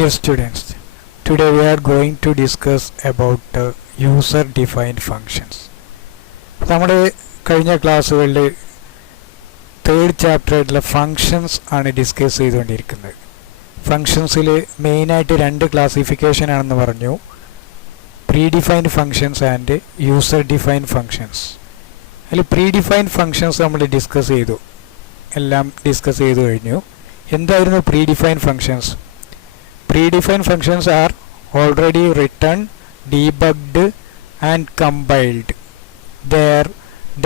Dear students, today we are going to discuss about user-defined functions. നമ്മുടെ കഴിഞ്ഞ ക്ലാസ്സുകളിൽ third ചാപ്റ്ററിലെ functions ആണ് discuss ചെയ്തുകൊണ്ടിരിക്കുന്നത്. ഫങ്ഷൻസിൽ മെയിനായിട്ട് രണ്ട് ക്ലാസിഫിക്കേഷൻ ആണെന്ന് പറഞ്ഞു, pre defined functions and user defined functions. അതിൽ പ്രീ ഡിഫൈൻഡ് ഫങ്ഷൻസ് നമ്മൾ ഡിസ്കസ് ചെയ്തു, എല്ലാം ഡിസ്കസ് ചെയ്തു കഴിഞ്ഞു. എന്തായിരുന്നു pre defined functions? Predefined functions are already written, debugged and compiled. Their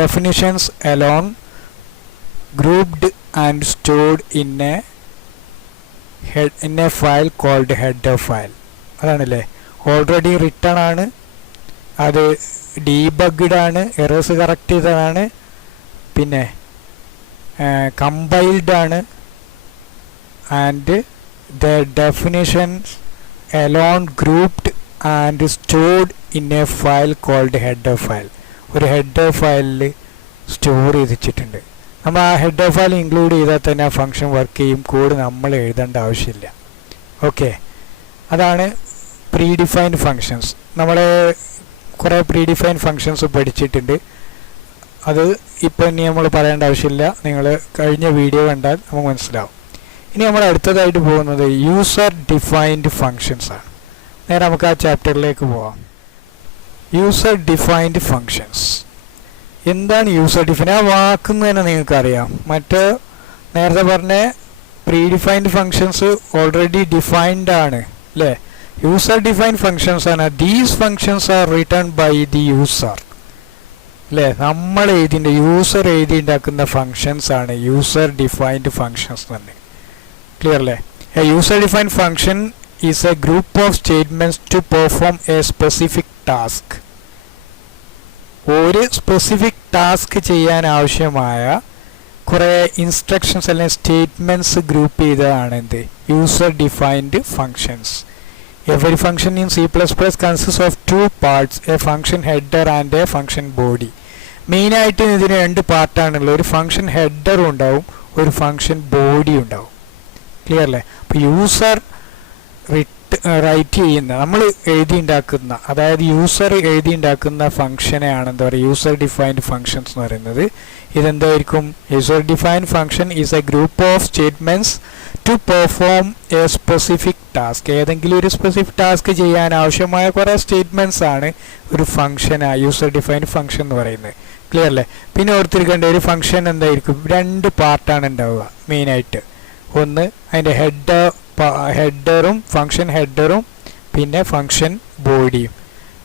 definitions alone grouped and stored in a file called header file. അതാണല്ലേ, already written ആണ്, അത് ഡീബഗ്ഡ് ആണ്, എറേഴ്സ് കറക്റ്റ് ചെയ്തതാണ്, പിന്നെ കമ്പൈൽഡ് ആണ്, and their definitions alone grouped and stored in a file called header file. ഒരു header ഫയലിൽ store ചെയ്തിട്ടുണ്ട്. നമ്മൾ ആ ഹെഡർ ഫയൽ ഇൻക്ലൂഡ് ചെയ്താൽ തന്നെ ആ ഫംഗ്ഷൻ വർക്ക് ചെയ്യും, കോഡ് നമ്മൾ എഴുതേണ്ട ആവശ്യമില്ല. ഓക്കെ, അതാണ് പ്രീ ഡിഫൈൻഡ് ഫങ്ഷൻസ്. നമ്മൾ കുറേ പ്രീ ഡിഫൈൻഡ് ഫങ്ഷൻസ് പഠിച്ചിട്ടുണ്ട്, അത് ഇപ്പം ഇനി നമ്മൾ പറയേണ്ട ആവശ്യമില്ല, നിങ്ങൾ കഴിഞ്ഞ വീഡിയോ കണ്ടാൽ നമുക്ക് മനസ്സിലാവും. ഇനി നമ്മൾ അടുത്തതായിട്ട് പോകുന്നത് യൂസർ ഡിഫൈൻഡ് ഫങ്ഷൻസ് ആണ്. നേരെ നമുക്ക് ആ ചാപ്റ്ററിലേക്ക് പോവാം. യൂസർ ഡിഫൈൻഡ് ഫങ്ഷൻസ് എന്താണ്? യൂസർ ഡിഫൈൻ ആ വാക്കെന്ന് തന്നെ നിങ്ങൾക്കറിയാം. നേരത്തെ പറഞ്ഞ predefined functions already defined ആണ് അല്ലേ. യൂസർ ഡിഫൈൻഡ് ഫങ്ഷൻസ് ആണ് these functions are written by the user അല്ലേ. നമ്മൾ യൂസർ എഴുതി ഉണ്ടാക്കുന്ന ഫങ്ഷൻസ് ആണ് യൂസർ ഡിഫൈൻഡ് ഫങ്ഷൻസ് തന്നെ. Clearly, a user-defined function is a group of statements to perform a specific task. ഒരു സ്പെസിഫിക് ടാസ്ക് ചെയ്യാൻ ആവശ്യമായ കുറേ ഇൻസ്ട്രക്ഷൻസ് അല്ലെങ്കിൽ സ്റ്റേറ്റ്മെൻറ്റ്സ് ഗ്രൂപ്പ് ചെയ്തതാണ് എന്ത് user defined functions. Every function in C++ consists of two parts, a function header and a function body. മെയിനായിട്ട് ഇതിന് രണ്ട് പാർട്ടാണുള്ളത്, ഒരു ഫങ്ഷൻ ഹെഡറും ഉണ്ടാവും, ഒരു ഫങ്ഷൻ ബോഡി ഉണ്ടാവും. ക്ലിയർ അല്ലേ? അപ്പോൾ യൂസർ റൈറ്റ് ചെയ്യുന്ന, നമ്മൾ എഴുതി ഉണ്ടാക്കുന്ന, അതായത് യൂസർ എഴുതി ഉണ്ടാക്കുന്ന ഫംഗ്ഷനെയാണ് എന്താ പറയുക യൂസർ ഡിഫൈൻഡ് ഫങ്ഷൻസ് എന്ന് പറയുന്നത്. ഇതെന്തായിരിക്കും? User defined function is a group of statements to perform a specific task. ഏതെങ്കിലും ഒരു സ്പെസിഫിക് ടാസ്ക് ചെയ്യാൻ ആവശ്യമായ കുറേ സ്റ്റേറ്റ്മെൻറ്റ്സ് ആണ് ഒരു ഫംഗ്ഷൻ, യൂസർ ഡിഫൈൻഡ് ഫങ്ഷൻ എന്ന് പറയുന്നത്. ക്ലിയർ അല്ലേ? പിന്നെ ഓർത്തിരിക്കേണ്ട ഒരു ഫംഗ്ഷൻ എന്തായിരിക്കും? രണ്ട് പാർട്ടാണ് ഉണ്ടാവുക മെയിനായിട്ട്. ഒന്ന് അതിൻ്റെ ഹെഡറും ഫങ്ഷൻ ഹെഡറും, പിന്നെ ഫങ്ഷൻ ബോഡിയും.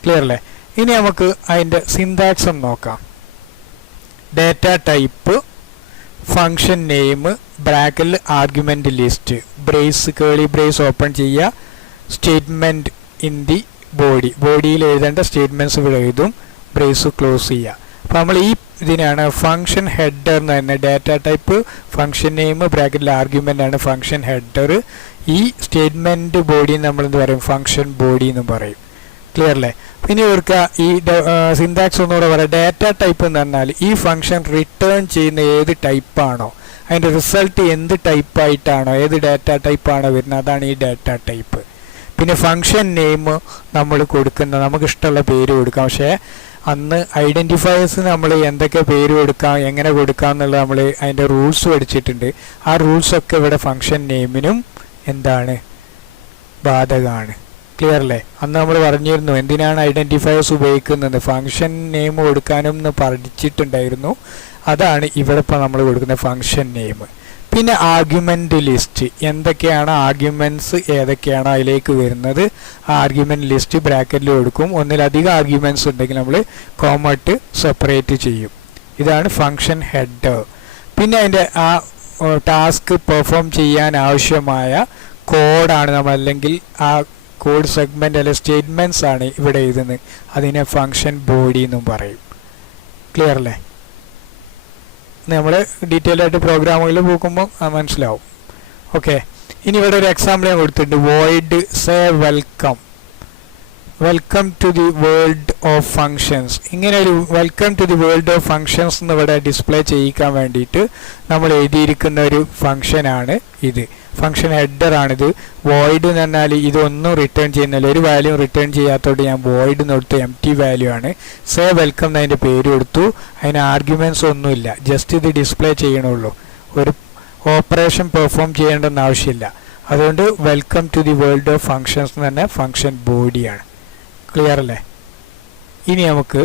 ക്ലിയർ അല്ലേ? ഇനി നമുക്ക് അതിൻ്റെ സിന്താക്സ് നോക്കാം. ഡാറ്റ ടൈപ്പ്, ഫങ്ഷൻ നെയിം, ബ്രാക്കറ്റിൽ ആർഗ്യുമെൻ്റ് ലിസ്റ്റ്, ബ്രേസ് കേളി ബ്രേസ് ഓപ്പൺ ചെയ്യുക, സ്റ്റേറ്റ്മെൻറ്റ് ഇൻ ദി ബോഡി, ബോഡിയിൽ എഴുതേണ്ട സ്റ്റേറ്റ്മെൻറ്റ്സ് ഇവിടെ എഴുതും, ബ്രേസ് ക്ലോസ് ചെയ്യുക. അപ്പോൾ നമ്മൾ ഈ ഇതിനാണ് ഫങ്ഷൻ ഹെഡർ എന്ന് പറയുന്നത്. ഡാറ്റ ടൈപ്പ്, ഫങ്ഷൻ നെയിം, ബ്രാക്കറ്റിൽ ആർഗ്യുമെൻ്റ് ആണ് ഫങ്ഷൻ ഹെഡർ. ഈ സ്റ്റേറ്റ്മെൻറ്റ് ബോഡി നമ്മൾ എന്ത് പറയും? ഫങ്ഷൻ ബോഡി എന്ന് പറയും. ക്ലിയർ അല്ലേ? പിന്നെ ഓർക്കുക, ഈ സിന്താക്സ് ഒന്നുകൂടെ പറയാം. ഡാറ്റ ടൈപ്പ് എന്ന് പറഞ്ഞാൽ ഈ ഫങ്ഷൻ റിട്ടേൺ ചെയ്യുന്ന ഏത് ടൈപ്പാണോ, അതിൻ്റെ റിസൾട്ട് എന്ത് ടൈപ്പായിട്ടാണോ, ഏത് ഡാറ്റ ടൈപ്പാണോ വരുന്നത്, അതാണ് ഈ ഡാറ്റ ടൈപ്പ്. പിന്നെ ഫങ്ഷൻ നെയിം നമ്മൾ കൊടുക്കുന്ന, നമുക്കിഷ്ടമുള്ള പേര് കൊടുക്കാം. പക്ഷേ അന്ന് ഐഡൻറ്റിഫയേഴ്സ് നമ്മൾ എന്തൊക്കെ പേര് കൊടുക്കാം, എങ്ങനെ കൊടുക്കാം എന്നുള്ളത് നമ്മൾ അതിൻ്റെ റൂൾസ് പഠിച്ചിട്ടുണ്ട്. ആ റൂൾസൊക്കെ ഇവിടെ ഫങ്ഷൻ നെയിമിനും എന്താണ്? ബാധകമാണ്. ക്ലിയർ അല്ലേ? അന്ന് നമ്മൾ പറഞ്ഞിരുന്നു എന്തിനാണ് ഐഡൻറ്റിഫയേഴ്സ് ഉപയോഗിക്കുന്നത്, ഫങ്ഷൻ നെയിം കൊടുക്കാനും എന്ന് പഠിച്ചിട്ടുണ്ടായിരുന്നു. അതാണ് ഇവിടെ ഇപ്പോൾ നമ്മൾ കൊടുക്കുന്ന ഫങ്ഷൻ നെയിം. പിന്നെ ആർഗ്യുമെൻ്റ് ലിസ്റ്റ്, എന്തൊക്കെയാണ് ആർഗ്യുമെൻറ്റ്സ് ഏതൊക്കെയാണ് അതിലേക്ക് വരുന്നത്, ആർഗ്യുമെൻ്റ് ലിസ്റ്റ് ബ്രാക്കറ്റിൽ കൊടുക്കും. ഒന്നിലധികം ആർഗ്യുമെൻറ്റ്സ് ഉണ്ടെങ്കിൽ നമ്മൾ കോമട്ട് സെപ്പറേറ്റ് ചെയ്യും. ഇതാണ് ഫങ്ഷൻ ഹെഡർ. പിന്നെ അതിൻ്റെ ആ ടാസ്ക് പെർഫോം ചെയ്യാൻ ആവശ്യമായ കോഡാണ് നമ്മൾ, അല്ലെങ്കിൽ ആ കോഡ് സെഗ്മെൻ്റ് അല്ലെങ്കിൽ സ്റ്റേറ്റ്മെൻറ്റ്സ് ആണ് ഇവിടെ എഴുതുന്നത്, അതിനെ ഫങ്ഷൻ ബോഡി എന്നും പറയും. ക്ലിയർ അല്ലേ? നമ്മൾ ഡീറ്റെയിൽ ആയിട്ട് പ്രോഗ്രാമുകളിൽ പോകുമ്പോൾ മനസ്സിലാവും. ഓക്കെ, ഇനി ഇവിടെ ഒരു എക്സാമ്പിൾ ഞാൻ കൊടുത്തിട്ടുണ്ട്. Void say welcome. Welcome to the world of functions. ഇങ്ങനെ ഒരു welcome to the world of functions എന്ന് ഇവിടെ ഡിസ്പ്ലേ ചെയ്യിക്കാൻ വേണ്ടിയിട്ട് നമ്മൾ എഴുതിയിരിക്കുന്ന ഒരു ഫംഗ്ഷനാണ് ഇത്. ഫംഗ്ഷൻ ഹെഡറാണിത്. വോയിഡ് എന്ന് പറഞ്ഞാൽ ഇതൊന്നും റിട്ടേൺ ചെയ്യുന്നില്ല, ഒരു വാല്യൂ റിട്ടേൺ ചെയ്യാത്തതുകൊണ്ട് ഞാൻ വോയിഡ് എന്ന് കൊടുത്തു, എം ടി വാല്യൂ ആണ്. സേ വെൽക്കം എന്ന് അതിൻ്റെ പേര് കൊടുത്തു. അതിന് ആർഗ്യുമെൻറ്റ്സ് ഒന്നുമില്ല, ജസ്റ്റ് ഇത് ഡിസ്പ്ലേ ചെയ്യണുള്ളൂ, ഒരു ഓപ്പറേഷൻ പെർഫോം ചെയ്യേണ്ടെന്ന് ആവശ്യമില്ല. അതുകൊണ്ട് welcome to the world of functions എന്ന് പറഞ്ഞാൽ ഫങ്ഷൻ ബോഡിയാണ്. ക്ലിയർ അല്ലേ? ഇനി നമുക്ക്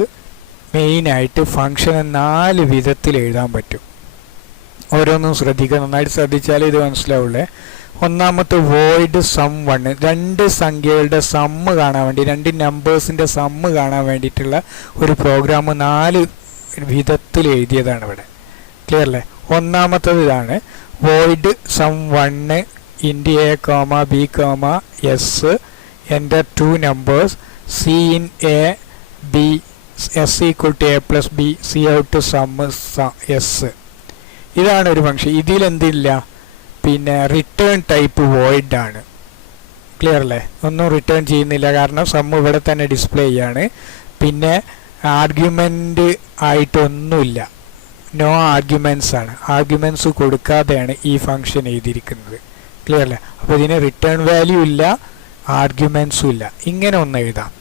മെയിനായിട്ട് ഫങ്ഷനെ 4 വിധത്തിൽ എഴുതാൻ പറ്റും. ഓരോന്നും ശ്രദ്ധിക്കുക, നന്നായിട്ട് ശ്രദ്ധിച്ചാൽ ഇത് മനസ്സിലാവുള്ളേ. ഒന്നാമത്തെ വോയിഡ് സം 1, 2 സംഖ്യകളുടെ സമ്മ് കാണാൻ വേണ്ടി, 2 നമ്പേഴ്സിൻ്റെ സമ്മ് കാണാൻ വേണ്ടിയിട്ടുള്ള ഒരു പ്രോഗ്രാം 4 വിധത്തിൽ എഴുതിയതാണ് ഇവിടെ. ക്ലിയർ അല്ലേ? ഒന്നാമത്തത് ഇതാണ്, വോയിഡ് സം 1 ഇൻഡ് A comma B comma S enter 2 numbers C in A B S equal to A plus B C out to sum S. ഇതാണ് ഒരു ഫംഗ്ഷൻ. ഇതിലെന്തില്ല, പിന്നെ റിട്ടേൺ ടൈപ്പ് വോയിഡ് ആണ്. ക്ലിയർ അല്ലേ? ഒന്നും റിട്ടേൺ ചെയ്യുന്നില്ല, കാരണം സം ഇവിടെ തന്നെ ഡിസ്പ്ലേ ചെയ്യാണ്. പിന്നെ ആർഗ്യുമെൻ്റ് ആയിട്ടൊന്നുമില്ല, നോ ആർഗ്യുമെൻറ്റ്സ് ആണ്. ആർഗ്യുമെൻറ്റ്സ് കൊടുക്കാതെയാണ് ഈ ഫംഗ്ഷൻ എഴുതിയിരിക്കുന്നത്. ക്ലിയർ അല്ലേ? അപ്പോൾ ഇതിന് റിട്ടേൺ വാല്യൂ ഇല്ല, ആർഗ്യുമെൻറ്റ്സും ഇല്ല. ഇങ്ങനെ ഒന്ന് എഴുതാം.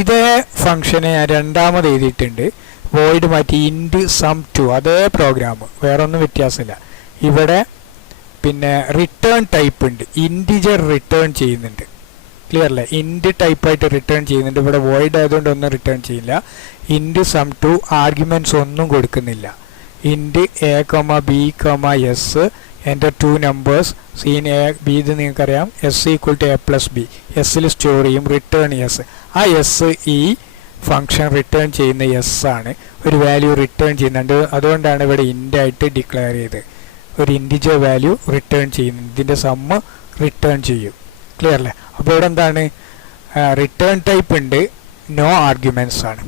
ഇതേ ഫംഗ്ഷനെ ഞാൻ രണ്ടാമത് എഴുതിയിട്ടുണ്ട്, വോയിഡ് മാറ്റി ഇൻഡ് സം 2, അതേ പ്രോഗ്രാം, വേറെ ഒന്നും വ്യത്യാസമില്ല. ഇവിടെ പിന്നെ റിട്ടേൺ ടൈപ്പ് ഉണ്ട്, ഇൻറ്റിജർ റിട്ടേൺ ചെയ്യുന്നുണ്ട്. ക്ലിയർ അല്ലേ? ഇൻഡ് ടൈപ്പായിട്ട് റിട്ടേൺ ചെയ്യുന്നുണ്ട്. ഇവിടെ വോയിഡ് ആയതുകൊണ്ട് ഒന്നും റിട്ടേൺ ചെയ്യില്ല. ഇൻഡ് സം 2 ആർഗ്യുമെൻറ്റ്സ് ഒന്നും കൊടുക്കുന്നില്ല. Int A comma B comma S എൻ്റെ 2 numbers C in A B, ഇത് നിങ്ങൾക്കറിയാം, S equal to A plus B, എസ്സിൽ സ്റ്റോർ ചെയ്യും, റിട്ടേൺ എസ്. ആ എസ് ഈ ഫംഗ്ഷൻ റിട്ടേൺ ചെയ്യുന്ന എസ് ആണ്, ഒരു വാല്യൂ റിട്ടേൺ ചെയ്യുന്നുണ്ട്. അതുകൊണ്ടാണ് ഇവിടെ ഇൻഡായിട്ട് ഡിക്ലെയർ ചെയ്ത്, ഒരു ഇൻറ്റിജർ വാല്യൂ റിട്ടേൺ ചെയ്യുന്നുണ്ട്. ഇതിൻ്റെ സമ്മ് റിട്ടേൺ ചെയ്യും. ക്ലിയർ അല്ലേ? അപ്പോൾ ഇവിടെ എന്താണ്, റിട്ടേൺ ടൈപ്പ് ഉണ്ട്, നോ ആർഗ്യുമെൻറ്റ്സ് ആണ്.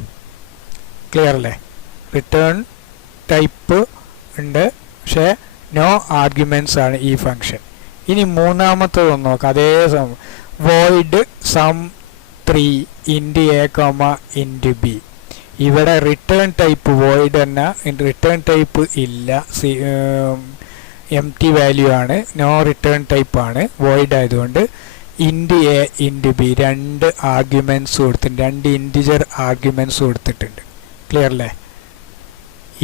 ക്ലിയർ അല്ലേ? റിട്ടേൺ ടൈപ്പ് ഉണ്ട്, പക്ഷേ നോ ആർഗ്യുമെൻറ്റ്സ് ആണ് ഈ ഫംഗ്ഷൻ. ഇനി മൂന്നാമത്തത് ഒന്ന് നോക്കാം. അതേ വോയിഡ് സം 3 ഇൻഡ് എ കോമ ഇൻഡ് ബി. ഇവിടെ റിട്ടേൺ ടൈപ്പ് വോയിഡ് തന്നെ, റിട്ടേൺ ടൈപ്പ് ഇല്ല, എം ടി വാല്യൂ ആണ്, നോ റിട്ടേൺ ടൈപ്പ് ആണ് വോയിഡ് ആയതുകൊണ്ട്. ഇൻഡ് എ ഇൻഡ് ബി 2 ആർഗ്യുമെൻറ്റ്സ് കൊടുത്തിട്ടുണ്ട്, 2 ഇൻറ്റിജർ ആർഗ്യുമെൻറ്റ്സ് കൊടുത്തിട്ടുണ്ട്. ക്ലിയർ അല്ലേ?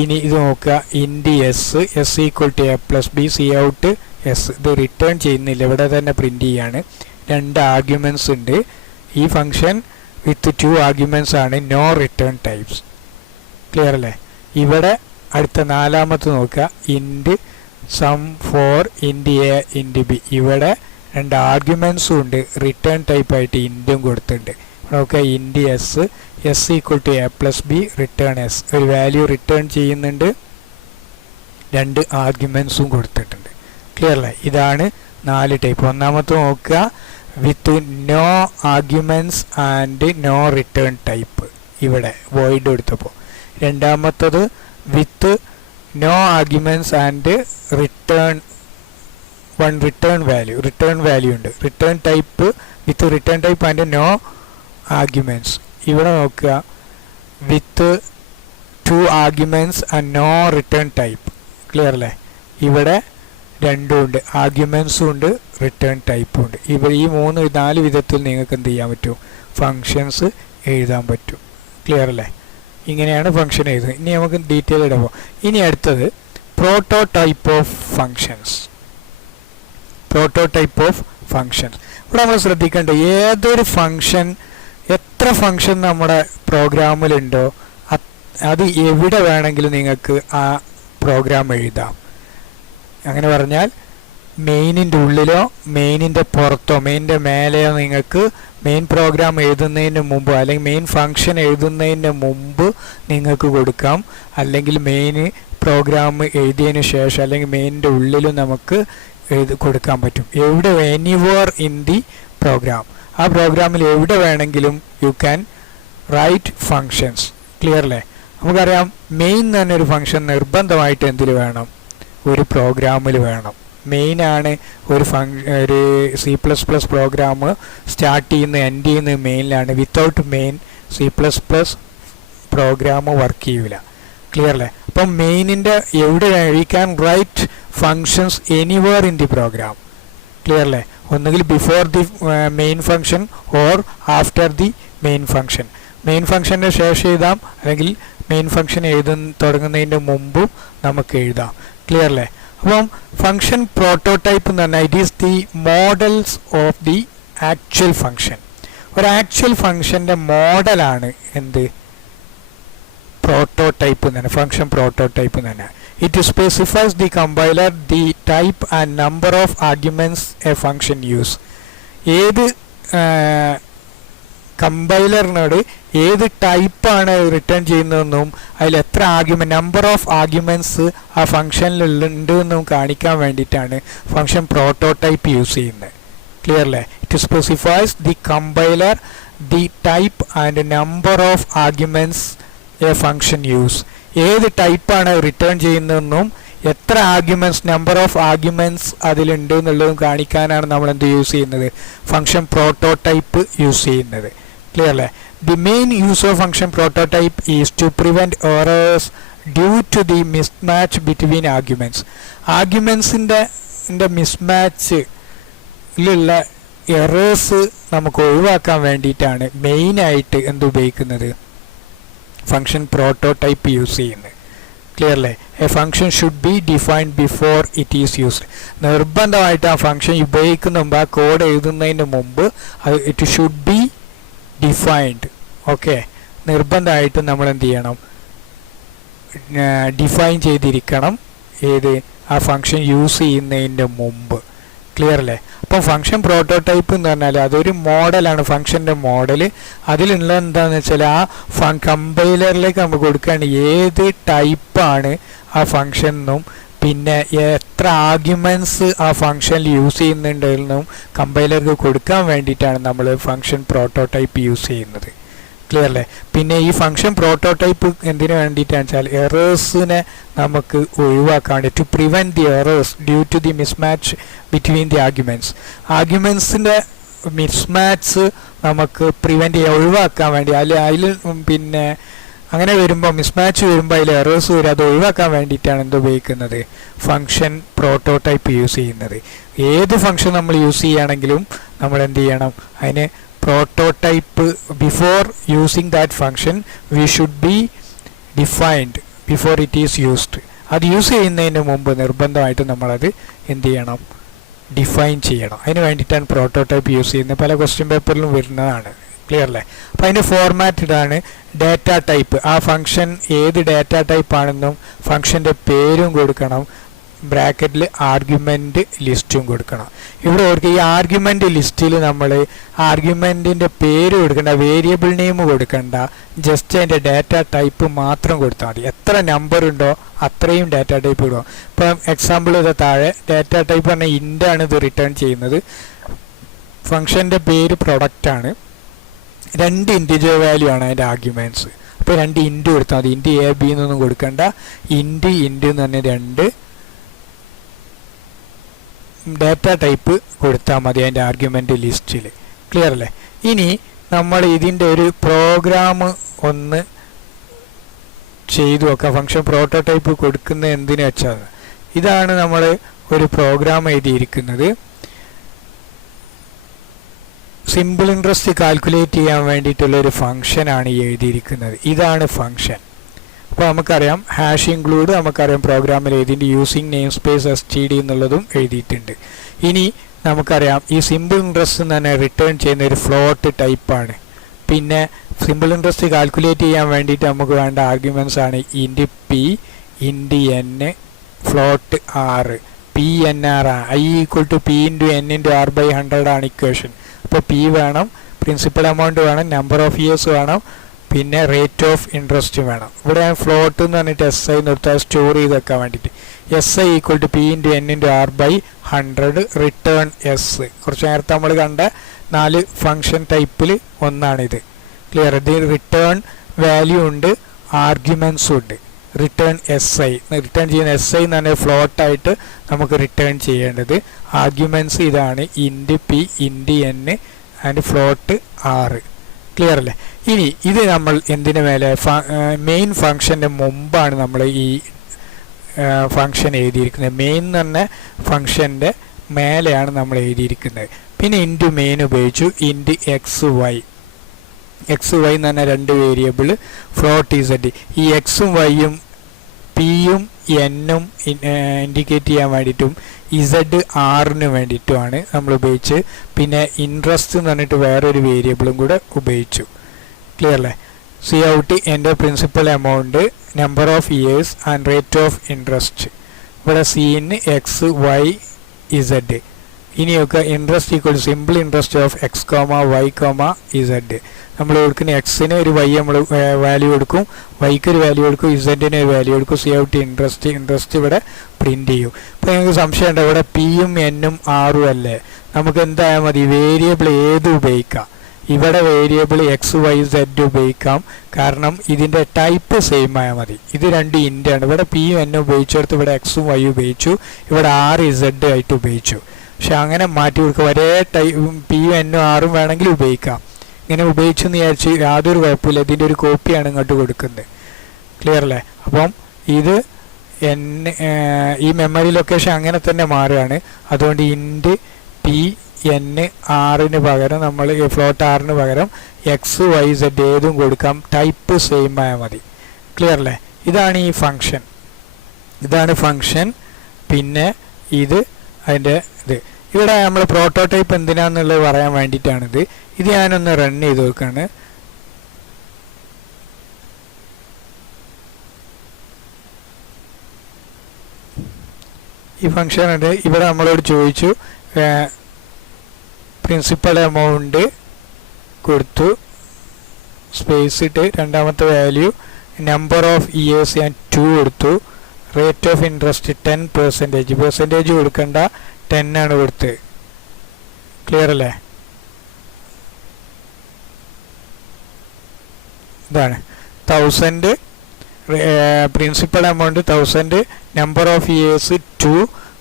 ഇനി ഇത് നോക്കുക, int S S equal to A plus B C out S. ഇത് റിട്ടേൺ ചെയ്യുന്നില്ല, ഇവിടെ തന്നെ പ്രിൻ്റ് ചെയ്യാണ്. 2 ആർഗ്യുമെൻറ്റ്സ് ഉണ്ട്. ഈ ഫംഗ്ഷൻ വിത്ത് 2 ആർഗ്യുമെൻറ്റ്സ് ആണ്, നോ റിട്ടേൺ ടൈപ്സ്. ക്ലിയർ അല്ലേ? ഇവിടെ അടുത്ത നാലാമത്തെ നോക്കുക, ഇൻഡ് സം 4 ഇൻഡ് എ ഇൻഡ് ബി. ഇവിടെ 2 ആർഗ്യുമെൻറ്റ്സും ഉണ്ട്, റിട്ടേൺ ടൈപ്പായിട്ട് ഇൻഡും കൊടുത്തിട്ടുണ്ട്. നോക്കുക, int S S equal to A plus B return S, ഒരു വാല്യൂ റിട്ടേൺ ചെയ്യുന്നുണ്ട്, 2 ആർഗ്യുമെൻറ്റ്സും കൊടുത്തിട്ടുണ്ട്. ക്ലിയർ അല്ലേ? ഇതാണ് 4 ടൈപ്പ്. ഒന്നാമത്തെ നോക്കുക, with no arguments and no return type, ഇവിടെ വോയിഡ് കൊടുത്തപ്പോൾ. രണ്ടാമത്തത് with no arguments and return return value ഉണ്ട്, return type with return type and no arguments. ഇവിടെ നോക്കുക, with 2 arguments and no return type. Clear അല്ലേ? ഇവിടെ രണ്ടും ഉണ്ട്, ആർഗ്യുമെൻറ്റ്സും ഉണ്ട്, റിട്ടേൺ ടൈപ്പും ഉണ്ട്. ഇവിടെ ഈ 4 വിധത്തിൽ നിങ്ങൾക്ക് എന്ത് ചെയ്യാൻ പറ്റും, ഫങ്ഷൻസ് എഴുതാൻ പറ്റും. ക്ലിയർ അല്ലേ? ഇങ്ങനെയാണ് ഫങ്ഷൻ എഴുതുന്നത്. ഇനി നമുക്ക് ഡീറ്റെയിൽ ഇടുമ്പോൾ, ഇനി അടുത്തത് prototype of functions. Prototype of functions ഇവിടെ നമ്മൾ ശ്രദ്ധിക്കേണ്ടത്, ഏതൊരു ഫങ്ഷൻ, എത്ര ഫങ്ഷൻ നമ്മുടെ പ്രോഗ്രാമിലുണ്ടോ അത് എവിടെ വേണമെങ്കിലും നിങ്ങൾക്ക് ആ പ്രോഗ്രാം എഴുതാം. അങ്ങനെ പറഞ്ഞാൽ മെയിനിൻ്റെ ഉള്ളിലോ മെയിനിൻ്റെ പുറത്തോ മെയിനിൻ്റെ മേലെയോ നിങ്ങൾക്ക് മെയിൻ പ്രോഗ്രാം എഴുതുന്നതിന് മുമ്പ് അല്ലെങ്കിൽ മെയിൻ ഫങ്ഷൻ എഴുതുന്നതിന് മുമ്പ് നിങ്ങൾക്ക് കൊടുക്കാം. അല്ലെങ്കിൽ മെയിൻ പ്രോഗ്രാം എഴുതിയതിന് ശേഷം അല്ലെങ്കിൽ മെയിനിൻ്റെ ഉള്ളിലും നമുക്ക് കൊടുക്കാൻ പറ്റും. എവിടെ, എനിവർ ഇൻ ദി പ്രോഗ്രാം, ആ പ്രോഗ്രാമിൽ എവിടെ വേണമെങ്കിലും you can write functions. Clear അല്ലേ? നമുക്കറിയാം മെയിൻ തന്നെ ഒരു ഫങ്ഷൻ നിർബന്ധമായിട്ട് എന്തിൽ വേണം, ഒരു പ്രോഗ്രാമിൽ വേണം. മെയിനാണ് ഒരു C++ പ്രോഗ്രാം സ്റ്റാർട്ട് ചെയ്യുന്ന എൻഡ് ചെയ്യുന്ന മെയിനിലാണ്. Without main C++ program work ചെയ്യൂല. ക്ലിയർ അല്ലേ? അപ്പം മെയിനിൻ്റെ എവിടെ we can write functions anywhere in the program. Clear അല്ലേ? ഒന്നുകിൽ before the main function or after the main function. Main ഫങ്ഷൻ്റെ ശേഷം എഴുതാം, അല്ലെങ്കിൽ മെയിൻ ഫങ്ഷൻ തുടങ്ങുന്നതിൻ്റെ മുമ്പും നമുക്ക് എഴുതാം. ക്ലിയർ അല്ലേ? അപ്പം ഫങ്ഷൻ പ്രോട്ടോടൈപ്പ് എന്ന് പറഞ്ഞാൽ it is the models of the actual function. ഒരു ആക്ച്വൽ ഫങ്ഷൻ്റെ മോഡലാണ് എന്ത്? പ്രോട്ടോടൈപ്പ് എന്ന് തന്നെ, ഫങ്ഷൻ പ്രോട്ടോടൈപ്പ് എന്ന് തന്നെ. It specifies the compiler the type and number of arguments A function use. ഏത് കമ്പൈലറിനോട് ഏത് ടൈപ്പാണ് റിട്ടേൺ ചെയ്യുന്നതെന്നും അതിൽ എത്ര ആർഗ്യുമെന്റ്, നമ്പർ ഓഫ് ആർഗ്യുമെന്റ്സ് ആ ഫങ്ഷനിലുണ്ട് എന്നും കാണിക്കാൻ വേണ്ടിയിട്ടാണ് ഫങ്ഷൻ പ്രോട്ടോടൈപ്പ് യൂസ് ചെയ്യുന്നത്. ക്ലിയർ അല്ലേ? It specifies the compiler the type and number of arguments A function use. ഏത് ടൈപ്പാണ് റിട്ടേൺ ചെയ്യുന്നതെന്നും എത്ര ആർഗ്യുമെന്റ്സ്, നമ്പർ ഓഫ് ആർഗ്യുമെന്റ്സ് അതിലുണ്ട് എന്നുള്ളതും കാണിക്കാനാണ് നമ്മൾ എന്ത് യൂസ് ചെയ്യുന്നത്? ഫങ്ഷൻ പ്രോട്ടോടൈപ്പ് യൂസ് ചെയ്യുന്നത്. ക്ലിയർ അല്ലേ? The main use of function prototype is to prevent errors due to the mismatch between arguments. ആർഗ്യുമെന്റ്സിൻ്റെ മിസ്മാച്ചിലുള്ള എറേഴ്സ് നമുക്ക് ഒഴിവാക്കാൻ വേണ്ടിയിട്ടാണ് മെയിനായിട്ട് എന്തുപയോഗിക്കുന്നത്? ഫങ്ഷൻ പ്രോട്ടോടൈപ്പ് യൂസ് ചെയ്യുന്നത്. ക്ലിയർ അല്ലേ? A function should be defined before it is used. നിർബന്ധമായിട്ട് ആ ഫങ്ഷൻ ഉപയോഗിക്കുന്ന മുമ്പ്, ആ കോഡ് എഴുതുന്നതിന് മുമ്പ് അത് it should be defined. Okay, നിർബന്ധമായിട്ടും നമ്മൾ എന്ത് ചെയ്യണം? ഡിഫൈൻ ചെയ്തിരിക്കണം. ഏത്? ആ ഫങ്ഷൻ യൂസ് ചെയ്യുന്നതിൻ്റെ മുമ്പ്. ക്ലിയർ അല്ലേ? അപ്പം ഫങ്ഷൻ പ്രോട്ടോടൈപ്പ് എന്ന് പറഞ്ഞാൽ അതൊരു മോഡലാണ്, ഫങ്ഷൻ്റെ മോഡൽ. അതിലുള്ള എന്താണെന്ന് വെച്ചാൽ ആ കമ്പൈലറിലേക്ക് നമ്മൾ കൊടുക്കുകയാണ് ഏത് ടൈപ്പാണ് ആ ഫങ്ഷൻ എന്നും പിന്നെ എത്ര ആർഗ്യുമെന്റ്സ് ആ ഫങ്ഷനിൽ യൂസ് ചെയ്യുന്നുണ്ടെന്നും കമ്പൈലർക്ക് കൊടുക്കാൻ വേണ്ടിയിട്ടാണ് നമ്മൾ ഫങ്ഷൻ പ്രോട്ടോടൈപ്പ് യൂസ് ചെയ്യുന്നത്. ക്ലിയർ അല്ലേ? പിന്നെ ഈ ഫങ്ഷൻ പ്രോട്ടോടൈപ്പ് എന്തിനു വേണ്ടിയിട്ടാണെന്ന് വെച്ചാൽ എറേഴ്സിനെ നമുക്ക് ഒഴിവാക്കാൻ വേണ്ടി, to prevent the errors due to the mismatch between the arguments. ആർഗ്യുമെന്റ്സിൻ്റെ മിസ്മാച്ച് നമുക്ക് പ്രിവെന്റ് ചെയ്യാൻ, ഒഴിവാക്കാൻ വേണ്ടി. അതിൽ പിന്നെ അങ്ങനെ വരുമ്പോൾ, മിസ്മാച്ച് വരുമ്പോൾ അതിൽ എറേഴ്സ് വരും, അത് ഒഴിവാക്കാൻ വേണ്ടിയിട്ടാണ് എന്ത് ഉപയോഗിക്കുന്നത്? ഫങ്ഷൻ പ്രോട്ടോടൈപ്പ് യൂസ് ചെയ്യുന്നത്. ഏത് ഫങ്ഷൻ നമ്മൾ യൂസ് ചെയ്യുകയാണെങ്കിലും നമ്മൾ എന്ത് ചെയ്യണം? അതിന് prototype before using that function we should be defined before it is used. അത് യൂസ് ചെയ്യുന്നതിന് മുമ്പ് നിർബന്ധമായിട്ട് നമ്മളത് എന്ത് ചെയ്യണം? ഡിഫൈൻ ചെയ്യണം. അതിന് വേണ്ടിയിട്ടാണ് പ്രോട്ടോടൈപ്പ് യൂസ് ചെയ്യുന്നത്. പല ക്വസ്റ്റ്യൻ പേപ്പറിലും വരുന്നതാണ്. ക്ലിയർ അല്ലേ? അപ്പോൾ അതിൻ്റെ ഫോർമാറ്റ് ഇതാണ്. ഡാറ്റ ടൈപ്പ്, ആ ഫങ്ഷൻ ഏത് ഡാറ്റ ടൈപ്പ് ആണെന്നും ഫങ്ഷൻ്റെ പേരും കൊടുക്കണം, ബ്രാക്കറ്റിൽ ആർഗ്യുമെൻ്റ് ലിസ്റ്റും കൊടുക്കണം. ഇവിടെ ഓർക്ക് ഈ ആർഗ്യുമെൻ്റ് ലിസ്റ്റിൽ നമ്മൾ ആർഗ്യുമെൻറ്റിൻ്റെ പേര് കൊടുക്കണ്ട, വേരിയബിൾ നെയിം കൊടുക്കണ്ട, ജസ്റ്റ് അതിൻ്റെ ഡാറ്റ ടൈപ്പ് മാത്രം കൊടുത്താൽ മതി. എത്ര നമ്പർ ഉണ്ടോ അത്രയും ഡാറ്റ ടൈപ്പ് ഇടുക. ഇപ്പം എക്സാമ്പിൾ ഇത് താഴെ ഡാറ്റ ടൈപ്പ് പറഞ്ഞാൽ ഇൻ്റാണ് ഇത് റിട്ടേൺ ചെയ്യുന്നത്. ഫങ്ഷൻ്റെ പേര് പ്രൊഡക്റ്റാണ്. 2 ഇൻറ്റിജർ വാല്യൂ ആണ് അതിൻ്റെ ആർഗ്യുമെൻറ്റ്സ്. അപ്പോൾ 2 ഇൻറ്റ് കൊടുത്താൽ മതി. ഇൻറ്റ് എ ബി എന്നൊന്നും കൊടുക്കണ്ട, ഇൻറ്റ് എന്ന് പറഞ്ഞാൽ 2 ഡാറ്റ ടൈപ്പ് കൊടുത്താൽ മതി അതിൻ്റെ ആർഗ്യുമെൻ്റ് ലിസ്റ്റിൽ. ക്ലിയർ അല്ലേ? ഇനി നമ്മൾ ഇതിൻ്റെ ഒരു പ്രോഗ്രാം ഒന്ന് ചെയ്തു നോക്കാം. ഫങ്ഷൻ പ്രോട്ടോടൈപ്പ് കൊടുക്കുന്നത് എന്തിനു വെച്ചാൽ ഇതാണ് നമ്മൾ ഒരു പ്രോഗ്രാം എഴുതിയിരിക്കുന്നത്. സിമ്പിൾ ഇൻട്രസ്റ്റ് കാൽക്കുലേറ്റ് ചെയ്യാൻ വേണ്ടിയിട്ടുള്ള ഒരു ഫങ്ഷനാണ് ഈ എഴുതിയിരിക്കുന്നത്. ഇതാണ് ഫങ്ഷൻ. അപ്പോൾ നമുക്കറിയാം ഹാഷ് ഇൻക്ലൂഡ്, നമുക്കറിയാം പ്രോഗ്രാമിൽ ഇതിൻ്റെ യൂസിങ് നെയിം സ്പേസ് STD എന്നുള്ളതും എഴുതിയിട്ടുണ്ട്. ഇനി നമുക്കറിയാം ഈ സിമ്പിൾ ഇൻട്രസ്റ്റ് തന്നെ റിട്ടേൺ ചെയ്യുന്ന ഒരു ഫ്ലോട്ട് ടൈപ്പാണ്. പിന്നെ സിമ്പിൾ ഇൻട്രസ്റ്റ് കാൽക്കുലേറ്റ് ചെയ്യാൻ വേണ്ടിയിട്ട് നമുക്ക് വേണ്ട ആർഗ്യുമെൻറ്റ്സ് ആണ് int P, int N, float R, PNR. I = P × N × R/100 ആണ് ഇക്വേഷൻ. അപ്പോൾ പി വേണം, പ്രിൻസിപ്പൽ എമൗണ്ട് വേണം, നമ്പർ ഓഫ് ഇയേഴ്സ് വേണം, പിന്നെ റേറ്റ് ഓഫ് ഇൻട്രസ്റ്റ് വേണം. ഇവിടെ ഞാൻ ഫ്ലോട്ട് എന്ന് പറഞ്ഞിട്ട് SI നിർത്താൻ സ്റ്റോർ ചെയ്ത് വെക്കാൻ വേണ്ടിയിട്ട് SI = P × N × R/100 return S. കുറച്ച് നേരത്തെ നമ്മൾ കണ്ട 4 ഫങ്ഷൻ ടൈപ്പിൽ ഒന്നാണിത്. ക്ലിയർ? ഇത് റിട്ടേൺ വാല്യൂ ഉണ്ട്, ആർഗ്യുമെൻറ്റ്സും ഉണ്ട്. Return SI. റിട്ടേൺ ചെയ്യുന്ന SI എന്ന് പറഞ്ഞാൽ ഫ്ലോട്ടായിട്ട് നമുക്ക് റിട്ടേൺ ചെയ്യേണ്ടത്. ആർഗ്യുമെൻറ്റ്സ് ഇതാണ് ഇൻറ്റ് P ഇൻറ്റ് N and float 6. Clear അല്ലേ? ഇനി ഇത് നമ്മൾ എന്തിനു മേലെ മെയിൻ ഫംഗ്ഷൻ്റെ മുമ്പാണ് നമ്മൾ ഈ ഫംഗ്ഷൻ എഴുതിയിരിക്കുന്നത്. മെയിൻ എന്ന് പറഞ്ഞ ഫംഗ്ഷൻ്റെ മേലെയാണ് നമ്മൾ എഴുതിയിരിക്കുന്നത്. പിന്നെ ഇൻറ്റു മെയിൻ ഉപയോഗിച്ചു ഇൻറ്റ് XY. XY എന്ന് പറഞ്ഞാൽ 2 വേരിയബിൾ ഫ്ലോട്ട് Z. ഈ Xും Yയും Pയും Nഉം ഇൻഡിക്കേറ്റ് ചെയ്യാൻ വേണ്ടിയിട്ടും Z Rന് വേണ്ടിയിട്ടുമാണ് നമ്മൾ ഉപയോഗിച്ച്. പിന്നെ ഇൻട്രസ്റ്റ് എന്ന് പറഞ്ഞിട്ട് വേറൊരു വേരിയബിളും കൂടെ ഉപയോഗിച്ചു. ക്ലിയർ അല്ലേ? സി ഔട്ട് എൻ്റെ principal amount, number of years and rate of interest. ഇവിടെ സീന് X Y Z. ഇനിയൊക്കെ interest equal simple interest of X, Y, Z. നമ്മൾ കൊടുക്കുന്ന എക്സിന് ഒരു Y നമ്മൾ വാല്യൂ കൊടുക്കും, വൈക്ക് ഒരു വാല്യൂ കൊടുക്കും, ഇസഡിന് ഒരു വാല്യൂ കൊടുക്കും. സി ഔട്ട് ഇൻട്രസ്റ്റ് ഇവിടെ പ്രിന്റ് ചെയ്യും. ഇപ്പോൾ നിങ്ങൾക്ക് സംശയമുണ്ട്, ഇവിടെ Pയും Nഉം Rഉം അല്ലേ? നമുക്ക് എന്തായാൽ മതി, വേരിയബിൾ ഏത് ഉപയോഗിക്കാം. ഇവിടെ വേരിയബിൾ X, Y, Z ഉപയോഗിക്കാം. കാരണം ഇതിൻ്റെ ടൈപ്പ് സെയിം ആയാൽ മതി. ഇത് 2 ഇൻ്റാണ്. ഇവിടെ Pയും Nഉം ഉപയോഗിച്ചെടുത്ത് ഇവിടെ Xും Y ഉപയോഗിച്ചു, ഇവിടെ R, Z ആയിട്ട് ഉപയോഗിച്ചു. പക്ഷെ അങ്ങനെ മാറ്റി കൊടുക്കുക. ഒരേ Pയും Nഉം Rഉം വേണമെങ്കിൽ ഉപയോഗിക്കാം. ഇങ്ങനെ ഉപയോഗിച്ചെന്ന് വിചാരിച്ച് യാതൊരു കുഴപ്പമില്ല. ഇതിൻ്റെ ഒരു കോപ്പിയാണ് ഇങ്ങോട്ട് കൊടുക്കുന്നത്. ക്ലിയർ അല്ലേ? അപ്പം ഇത് ഈ മെമ്മറി ലൊക്കേഷൻ അങ്ങനെ തന്നെ മാറുകയാണ്. അതുകൊണ്ട് ഇൻറ്റ് P N Rന് പകരം നമ്മൾ ഫ്ലോട്ട് Rന് പകരം X, Y, Z ഏതും കൊടുക്കാം. ടൈപ്പ് സെയിം ആയാൽ മതി. ക്ലിയർ അല്ലേ? ഇതാണ് ഈ ഫങ്ഷൻ. ഇതാണ് ഫങ്ഷൻ. പിന്നെ ഇത് അതിൻ്റെ ഇത്. ഇവിടെ നമ്മൾ പ്രോട്ടോടൈപ്പ് എന്തിനാന്നുള്ളത് പറയാൻ വേണ്ടിയിട്ടാണിത്. ഇത് ഞാനൊന്ന് റൺ ചെയ്ത് നോക്കുകയാണ്. ഈ ഫംഗ്ഷൻ ഉണ്ട്. ഇവിടെ നമ്മളോട് ചോദിച്ചു പ്രിൻസിപ്പൽ എമൗണ്ട് കൊടുത്തു, സ്പേസ് ഇട്ട് രണ്ടാമത്തെ വാല്യൂ നമ്പർ ഓഫ് ഇയേഴ്സ് ഞാൻ 2 കൊടുത്തു, റേറ്റ് ഓഫ് ഇൻട്രസ്റ്റ് 10%. പെർസെൻറ്റേജ് കൊടുക്കേണ്ട, 10 ആണ് കൊടുത്തത്. ക്ലിയർ അല്ലേ? ഇതാണ് 1000, principal amount 1000, number of years 2,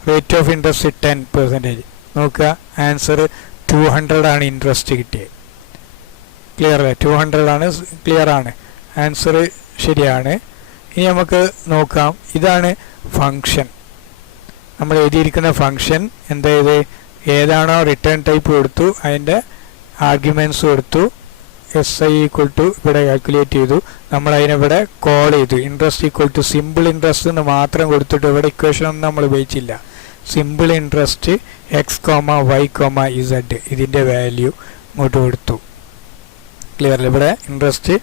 rate of interest 10%. നോക്കുക, ആൻസർ 200 ആണ് ഇൻട്രസ്റ്റ് കിട്ടിയത്. ക്ലിയർ അല്ലേ? 200 ആണ്. ക്ലിയർ ആണ്, ആൻസർ ശരിയാണ്. ഇനി നമുക്ക് നോക്കാം. ഇതാണ് ഫങ്ഷൻ. നമ്മൾ എഴുതിയിരിക്കുന്ന ഫങ്ഷൻ എന്താ? ഇത് ഏതാണോ റിട്ടേൺ ടൈപ്പ് കൊടുത്തു, അതിൻ്റെ ആർഗ്യുമെൻറ്റ്സ് കൊടുത്തു, SI ഈക്വൽ ടു ഇവിടെ കാൽക്കുലേറ്റ് ചെയ്തു, നമ്മൾ അതിനിവിടെ കോൾ ചെയ്തു. Interest equal to simple interest എന്ന് മാത്രം കൊടുത്തിട്ട് ഇവിടെ ഇക്വേഷൻ ഒന്നും നമ്മൾ ഉപയോഗിച്ചില്ല. Simple interest X, Y, Z ഇതിൻ്റെ വാല്യൂ ഇങ്ങോട്ട് കൊടുത്തു. ക്ലിയർ അല്ലേ? ഇവിടെ ഇൻട്രസ്റ്റ്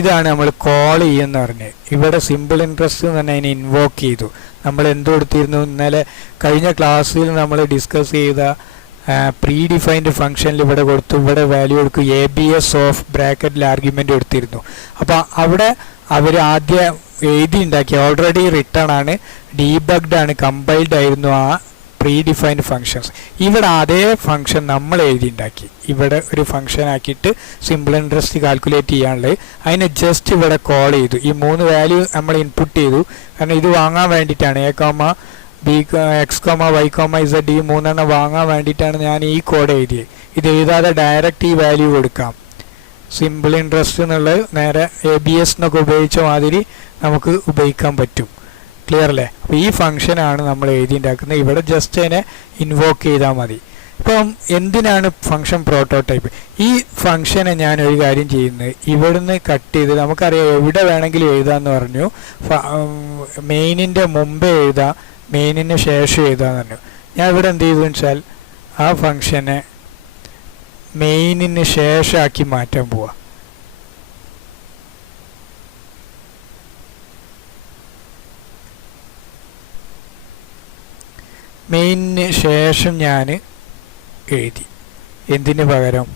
ഇതാണ് നമ്മൾ കോൾ ചെയ്യുമെന്ന് പറഞ്ഞ്. ഇവിടെ സിമ്പിൾ ഇൻട്രസ്റ്റ് എന്ന് പറഞ്ഞാൽ അതിനെ ഇൻവോക്ക് ചെയ്തു. നമ്മൾ എന്ത് കൊടുത്തിരുന്നു? ഇന്നലെ കഴിഞ്ഞ ക്ലാസ്സിൽ നമ്മൾ ഡിസ്കസ് ചെയ്ത പ്രീ ഡിഫൈൻഡ് ഫംഗ്ഷനിൽ ഇവിടെ കൊടുത്തു. ഇവിടെ വാല്യൂ കൊടുക്കും ABS ഓഫ് ബ്രാക്കറ്റിൽ ആർഗ്യുമെൻ്റ് കൊടുത്തിരുന്നു. അപ്പോൾ അവിടെ അവർ ആദ്യം എഴുതി ഉണ്ടാക്കി, ഓൾറെഡി റിട്ടേൺ ആണ്, ഡീബഗ്ഡ് ആണ്, കമ്പൈൽഡ് ആയിരുന്നു ആ പ്രീ ഡിഫൈൻഡ് ഫങ്ഷൻസ്. ഇവിടെ അതേ ഫംഗ്ഷൻ നമ്മൾ എഴുതി ഉണ്ടാക്കി. ഇവിടെ ഒരു ഫംഗ്ഷൻ ആക്കിയിട്ട് സിമ്പിൾ ഇൻട്രസ്റ്റ് കാൽക്കുലേറ്റ് ചെയ്യാനുള്ളത്, അതിനെ ജസ്റ്റ് ഇവിടെ കോൾ ചെയ്തു. ഈ 3 വാല്യൂ നമ്മൾ ഇൻപുട്ട് ചെയ്തു. കാരണം ഇത് വാങ്ങാൻ വേണ്ടിയിട്ടാണ്. A, B, X, Y, Z ഈ 3 വാങ്ങാൻ വേണ്ടിയിട്ടാണ് ഞാൻ ഈ കോഡ് എഴുതിയത്. ഇത് എഴുതാതെ ഡയറക്റ്റ് ഈ വാല്യൂ കൊടുക്കാം. സിമ്പിൾ ഇൻട്രസ്റ്റ് എന്നുള്ളത് നേരെ ABS എന്നൊക്കെ ഉപയോഗിച്ച മാതിരി നമുക്ക് ഉപയോഗിക്കാൻ പറ്റും. ക്ലിയർ അല്ലേ? അപ്പോൾ ഈ ഫംഗ്ഷനാണ് നമ്മൾ എഴുതി ഉണ്ടാക്കുന്നത്. ഇവിടെ ജസ്റ്റ് അതിനെ ഇൻവോക്ക് ചെയ്താൽ മതി. ഇപ്പം എന്തിനാണ് ഫംഗ്ഷൻ പ്രോട്ടോടൈപ്പ്? ഈ ഫംഗ്ഷനെ ഞാൻ ഒരു കാര്യം ചെയ്യുന്നത്, ഇവിടുന്ന് കട്ട് ചെയ്ത് നമുക്കറിയാം എവിടെ വേണമെങ്കിലും എഴുതാമെന്ന് പറഞ്ഞു. മെയിനിൻ്റെ മുമ്പേ എഴുതാം, മെയിനിന് ശേഷം എഴുതാമെന്ന് പറഞ്ഞു. ഞാൻ ഇവിടെ എന്ത് ചെയ്തു വെച്ചാൽ ആ ഫംഗ്ഷനെ മെയിനിന് ശേഷമാക്കി മാറ്റാൻ പോവാ. മെയിനിന് ശേഷം ഞാൻ എഴുതി. എന്തിന് പകരം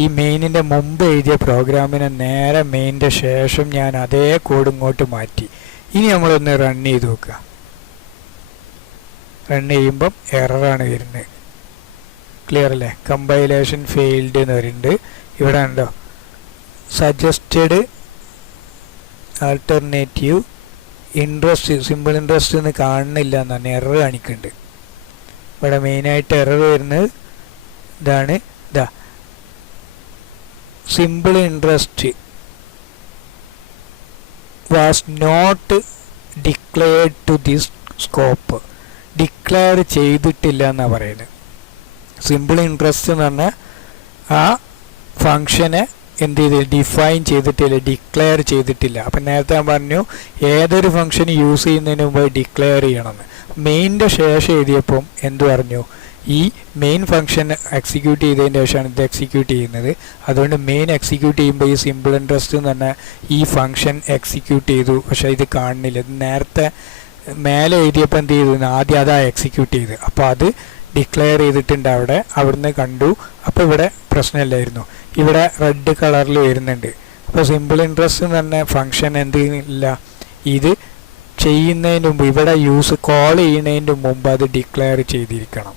ഈ മെയിനിൻ്റെ മുമ്പ് എഴുതിയ പ്രോഗ്രാമിനെ നേരെ മെയിനിൻ്റെ ശേഷം ഞാൻ അതേ കോഡ് ഇങ്ങോട്ട് മാറ്റി. ഇനി നമ്മളൊന്ന് റൺ ചെയ്ത് നോക്കുക. റൺ ചെയ്യുമ്പം എററാണ് വരുന്നത്. ക്ലിയർ അല്ലേ? കമ്പൈലേഷൻ ഫെയിൽഡ് എന്ന് പറയുന്നുണ്ട്. ഇവിടെ ഉണ്ടോ suggested alternative interest simple interest എന്ന് കാണുന്നില്ല എന്നാണ് എറർ കാണിക്കുന്നുണ്ട്. ഇവിടെ മെയിനായിട്ട് എറർ വരുന്നത് ഇതാണ്. ഇതാ simple interest was not declared to this scope. Declare ചെയ്തിട്ടില്ല എന്നാണ് പറയുന്നത്. സിമ്പിൾ ഇൻട്രസ്റ്റ് എന്ന് പറഞ്ഞാൽ ആ ഫങ്ഷനെ എന്ത് ചെയ്ത് ഡിഫൈൻ ചെയ്തിട്ടില്ല, ഡിക്ലെയർ ചെയ്തിട്ടില്ല. അപ്പം നേരത്തെ ഞാൻ പറഞ്ഞു ഏതൊരു ഫംഗ്ഷൻ യൂസ് ചെയ്യുന്നതിന് മുമ്പ് ഡിക്ലെയർ ചെയ്യണമെന്ന്. മെയിൻ്റെ ശേഷം എഴുതിയപ്പം എന്ത് പറഞ്ഞു, ഈ മെയിൻ ഫംഗ്ഷൻ എക്സിക്യൂട്ട് ചെയ്തതിന് ശേഷമാണ് ഇത് എക്സിക്യൂട്ട് ചെയ്യുന്നത്. അതുകൊണ്ട് മെയിൻ എക്സിക്യൂട്ട് ചെയ്യുമ്പോൾ ഈ സിമ്പിൾ ഇൻട്രസ്റ്റ് എന്ന് പറഞ്ഞാൽ ഈ ഫംഗ്ഷൻ എക്സിക്യൂട്ട് ചെയ്തു, പക്ഷേ ഇത് കാണുന്നില്ല. ഇത് നേരത്തെ മേലെ എഴുതിയപ്പോൾ എന്ത് ചെയ്തു, ആദ്യം അതാ എക്സിക്യൂട്ട് ചെയ്ത്. അപ്പോൾ അത് ഡിക്ലെയർ ചെയ്തിട്ടുണ്ട് അവിടുന്ന് കണ്ടു. അപ്പോൾ ഇവിടെ പ്രശ്നമില്ലായിരുന്നു. ഇവിടെ റെഡ് കളറിൽ വരുന്നുണ്ട്. അപ്പോൾ സിമ്പിൾ ഇൻട്രസ്റ്റ് എന്ന് പറഞ്ഞ ഫംഗ്ഷൻ എന്ത് ഇല്ല, ഇത് ചെയ്യുന്നതിന് മുമ്പ് ഇവിടെ കോൾ ചെയ്യുന്നതിന് മുമ്പ് അത് ഡിക്ലെയർ ചെയ്തിരിക്കണം.